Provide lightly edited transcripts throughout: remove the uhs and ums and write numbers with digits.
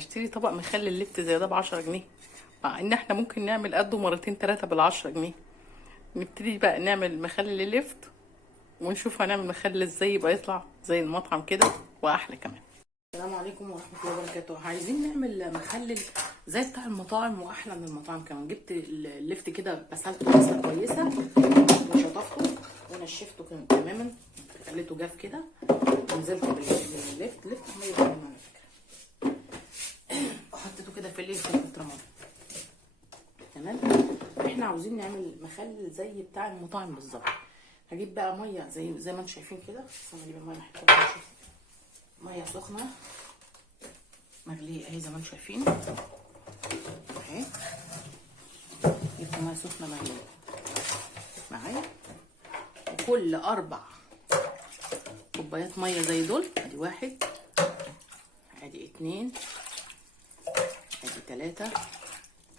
اشتري طبق مخلل لفت زي ده ب10 جنيه، مع ان احنا ممكن نعمل قده مرتين 3 بال10 جنيه. نبتدي بقى نعمل مخلل اللفت ونشوف هنعمل مخلل ازاي يبقى يطلع زي المطعم كده واحلى كمان. السلام عليكم ورحمه الله وبركاته. عايزين نعمل مخلل زي بتاع المطاعم واحلى من المطاعم كمان. جبت اللفت كده غسلته غسله كويسه وشطفته ونشفته تماما، خليته جاف كده ونزلت باللفت ميه كمان على فكره، وحطيته كده في الليل في البطرمان. تمام. احنا عاوزين نعمل مخلل زي بتاع المطاعم بالظبط. هجيب بقى ميه زي ما انتم شايفين كده، بس انا هجيب الميه محتاجه ميه سخنه مغليه اهي زي ما انتم شايفين اهي. جبت ميه سخنه مغليه معايا، وكل 4 كوبايات ميه زي دول، ادي 1 ادي 2 ادي 3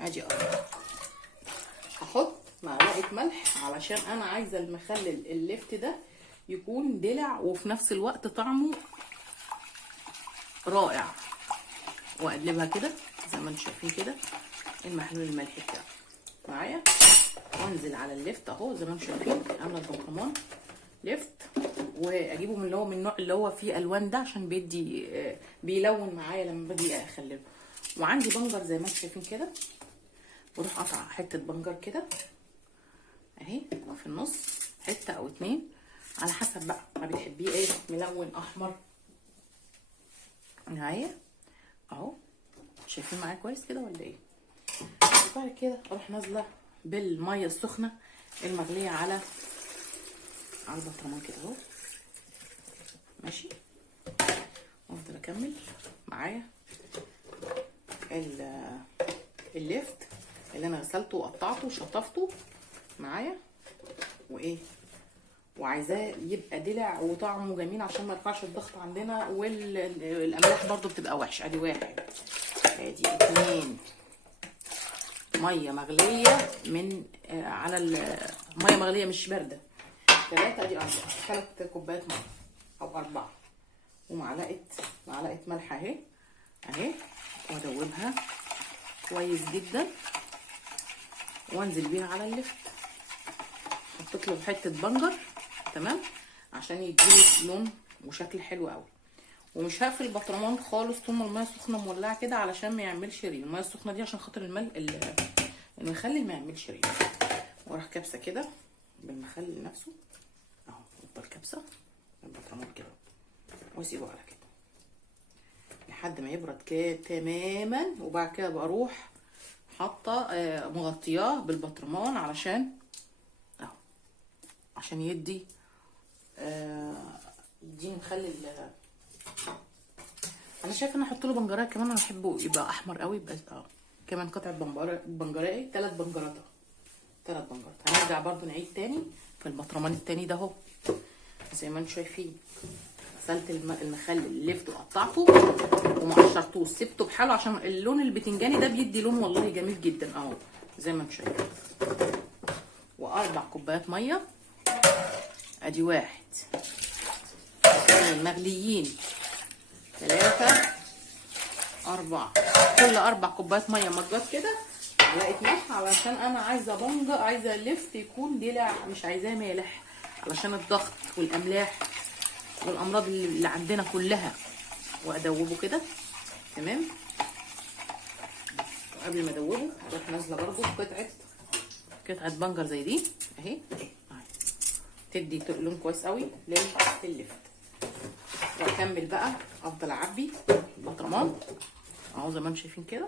ادي 4. هحط معلقه ملح علشان انا عايزه المخلل اللفت ده يكون دلع وفي نفس الوقت طعمه رائع. واقلبها كده زي ما انتم شايفين كده المحلول الملحي بتاعه معايا، وانزل على اللفت اهو زي ما انتم شايفين. عامله البرطمان لفت، واجيبه من اللي هو من النوع اللي هو فيه الوان ده عشان بيدي بيلون معايا لما باجي اخلله. وعندي بنجر زي ما انتم شايفين كده، بروح قطع حته بنجر كده اهي في النص، حته او 2 على حسب بقى ما بتحبيه ايه، ملون احمر معايا اهو. شايفين معايا كويس كده ولا ايه؟ وبعد كده اروح نازله بالميه السخنه المغليه على البطرمان كده اهو ماشي. وافضل اكمل معايا اللفت اللي انا غسلته وقطعته وشطفته معايا وايه، وعايزاه يبقى دلع وطعمه جميل عشان ما يرفعش الضغط عندنا، والاملاح برضو بتبقى وحشه. ادي 1 ادي 2 ميه مغليه من على ميه مغليه مش بارده، 3 ادي 4 3 كوبايات ميه او 4، ومعلقه ملح اهي وادوبها كويس جدا وانزل بيها على اللفت. حطيت له حته بنجر تمام عشان يديله لون وشكل حلو قوي. ومش هقفل البطرمان خالص طول ما الميه سخنه مولعه كده علشان ما يعملش ريم. الميه السخنه دي عشان خاطر المخلل ما يعملش ريم. واروح كبسه كده بالمخلل نفسه اهو، افضل كبسه البطرمان كده واسيبه على كده لحد ما يبرد كده تماما. وبعد كده بروح حاطه مغطياه بالبطرمان علشان اهو، عشان يديني مخلل. انا شايفه ان احط له بنجرايه كمان، انا بحبه يبقى احمر قوي. بس كمان قطعه بنجرايه 3 بنجرات 3 بنجرات. هنرجع برضو نعيد تاني في البطرمان التاني ده اهو زي ما انتم شايفين. غسلت المخلل اللفت وقطعته وما قشرتوش، سبته بحاله عشان اللون البتنجاني ده بيدي لون والله جميل جدا اهو زي ما انتم شايفين. و4 كوبايات ميه ادي 1 2 مغليين 3 4، كل 4 كوبايات ميه مجات كده معلقه ملح علشان انا عايزه بنجر، عايزه اللفت يكون دلع مش عايزاه مالح علشان الضغط والاملاح والامراض اللي عندنا كلها. وادوبه كده تمام. وقبل ما ادوبه اروح نازله برضو قطعه بنجر زي دي اهي تدي لون كويس قوي لللفت. واكمل بقى افضل اعبي البطرمان اهو زي ما انتم شايفين كده،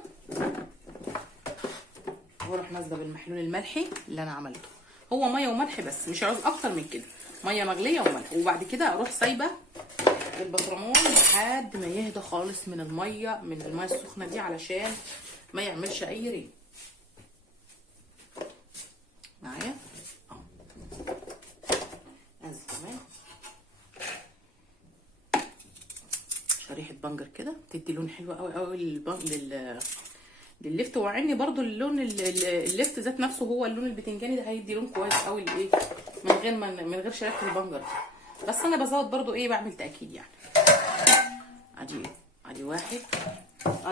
واروح نازله بالمحلول الملحي اللي انا عملته. هو ميه وملح بس، مش عاوز اكتر من كده، ميه مغليه وملح. وبعد كده اروح سايبه البطرمان لحد ما يهدى خالص من الميه السخنه دي علشان ما يعملش اي ريم معايا اهو. انزل كمان شريحه بنجر كده تدي لون حلو قوي قوي لللفت. وعني برضو اللون اللفت ذات نفسه هو اللون البتنجاني ده هيدي لون كويس قوي لايه من غير شريحه البنجر دي. بس انا بزود برضو ايه، بعمل تاكيد يعني. ادي 1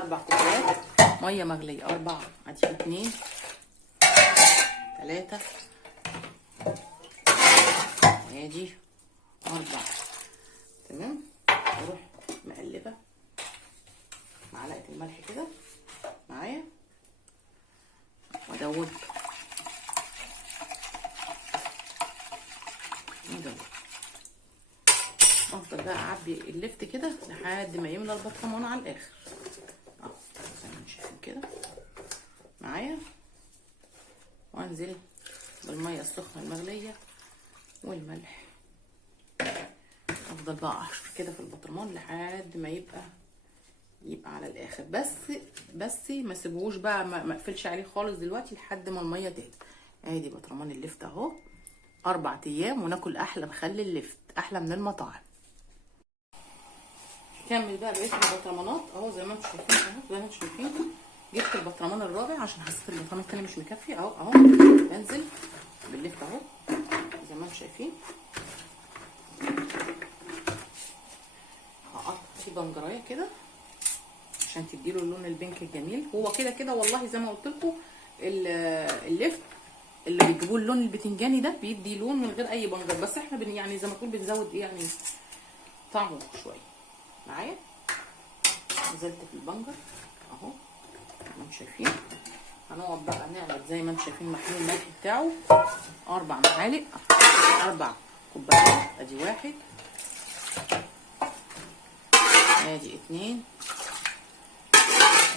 4 كوبايات ميه مغليه. 4 ادي 2 3 ادي 4. تمام. اروح مقلبه معلقه الملح كده معايا وادوب افضل بقى اعبي اللفت كده لحد ما يملى البطرمان على الاخر اهو زي ما انتم شايفين كده معايا. وانزل بالميه السخنه المغليه والملح. افضل بقى احشر كده في البطرمان لحد ما يبقى على الاخر. بس ما سيبوش بقى، ما اقفلش عليه خالص دلوقتي لحد ما الميه تهدى. ادي بطرمان اللفت اهو 4 ايام وناكل احلى مخلل اللفت، احلى من المطاعم. كمل بقى بقيه البطرمانات اهو زي ما انتم شايفين اهو زي ما انتم شايفين. جبت البطرمان الرابع عشان حسيت البطرمان التاني مش مكفي اهو بنزل باللفت اهو زي ما انتم شايفين. هقطع في بنجرايه كده عشان تديله اللون البينك الجميل. هو كده كده والله زي ما قلت لكم اللفت اللي بيجيبوه اللون البتنجاني ده بيدي لون من غير اي بنجر، بس احنا يعني زي ما تقول بنزود ايه يعني طعمه شويه معايا. نزلت في البنجر اهو زي ما انتم شايفين. هنقعد بقى نعمل زي ما انتم شايفين محلول الملح بتاعه 4 معالق 4 كوبايات. ادي 1 ادي 2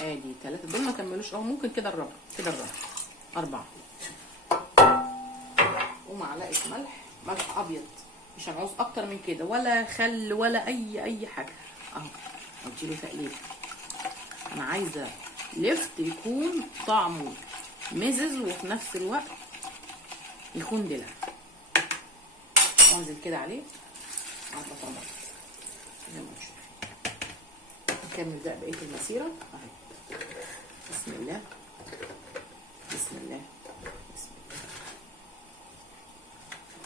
ادي 3 دول ما كملوش اهو ممكن كده الربع 4 ومعلقه ملح ابيض مش هنعوز اكتر من كده ولا خل ولا اي حاجه اهو. اديله تقليبه. انا عايزه لفت يكون طعمه مزز وفي نفس الوقت يكون دلع. انزل كده عليه على البطاطا زي ما انتم شايفين. نكمل بقى بقيه المسيره اهي. بسم الله بسم الله بسم الله.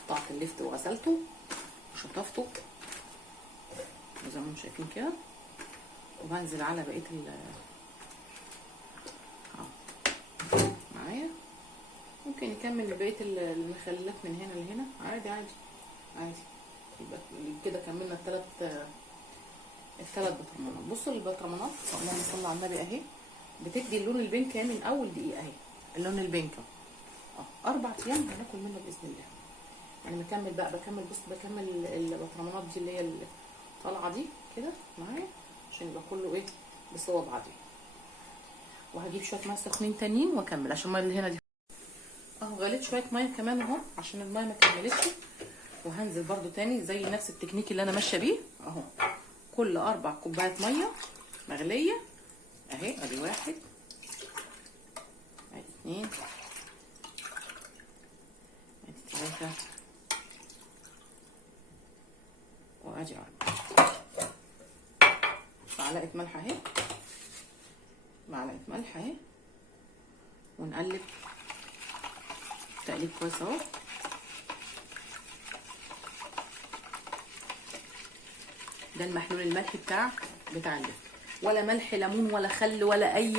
قطعت اللفت وغسلته وشطفته زي ما انتم شايفين كده. وبنزل على بقيه معايا. ممكن نكمل بقيه المخللات من هنا لهنا عادي. يبقى كده كملنا الثلاث بطرمانات. بصوا البطرمانات اللهم صل على النبي اهي بتدي اللون البينك من اول دقيقه اهي. اللون البينك اهو 4 ايام هناكل منه باذن الله. يعني بكمل البطرمانات دي اللي هي الطالعه دي كده معايا عشان يبقى كله ايه بسوا بعضيه. وهجيب شويه ميه سخنين تانيين واكمل عشان الميه اللي هنا دي اهو. غليت شويه ميه كمان اهو عشان الميه ما كملتش. وهنزل برده تاني زي نفس التكنيك اللي انا ماشيه بيه اهو. كل 4 كوبايات ميه مغليه اهي. ادي 1 ادي 2 ادي 3 وادي 4. معلقه ملح اهي ونقلب تقليب كويس اهو. ده المحلول الملحي بتاع اللفت. ولا ملح ليمون ولا خل ولا اي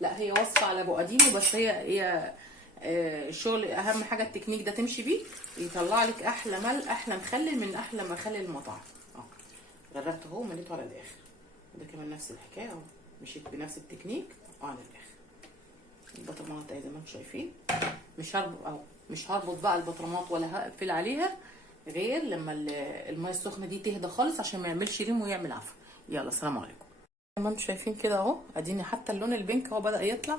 لا، هي وصفه على ابو قديمه بس. هي الشغل اهم حاجه التكنيك ده تمشي بيه يطلع لك احلى احلى مخلل من احلى مخلل المطاعم اهو. غرقته اهو ومليته على الاخر. ده كمان نفس الحكايه اهو. مشيت بنفس التكنيك على الاخر. البطرمانات زي ما انتم شايفين. مش هربط بقى البطرمانات ولا هقفل عليها غير لما الميه السخنه دي تهدى خالص عشان ما يعملش ريم ويعمل عفن. يلا السلام عليكم. زي ما انتم شايفين كده اهو. اديني حتى اللون البينك اهو بدا يطلع.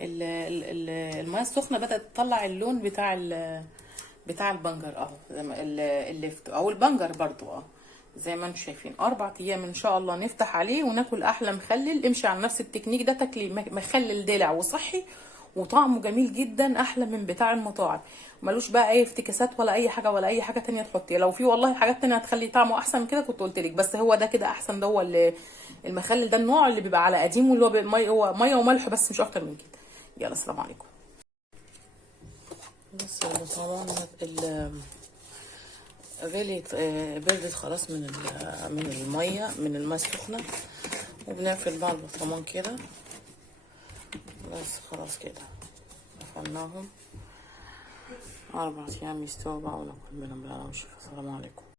الميه السخنه بدات تطلع اللون بتاع البنجر اهو زي ما اللفت او البنجر برضو اهو زي ما انتم شايفين. 4 ايام ان شاء الله نفتح عليه وناكل احلى مخلل. امشي على نفس التكنيك ده تاكلي مخلل دلع وصحي وطعمه جميل جدا احلى من بتاع المطاعم. ملوش بقى اي افتكاسات ولا اي حاجه تانية تحطيها. لو في والله حاجات تانية هتخلي طعمه احسن من كده كنت قلت لك، بس هو ده كده احسن. ده هو المخلل ده النوع اللي بيبقى على قديمه اللي هو ميه وملح بس مش اكتر من كده. يلا السلام عليكم. بس طبعا غليت بردت خلاص من الميه السخنه. وبنقفل بقى البطرمان كده. بس خلاص كده قفلناهم. 4 أيام يستووا بقى وناكل منهم بقى. السلام عليكم.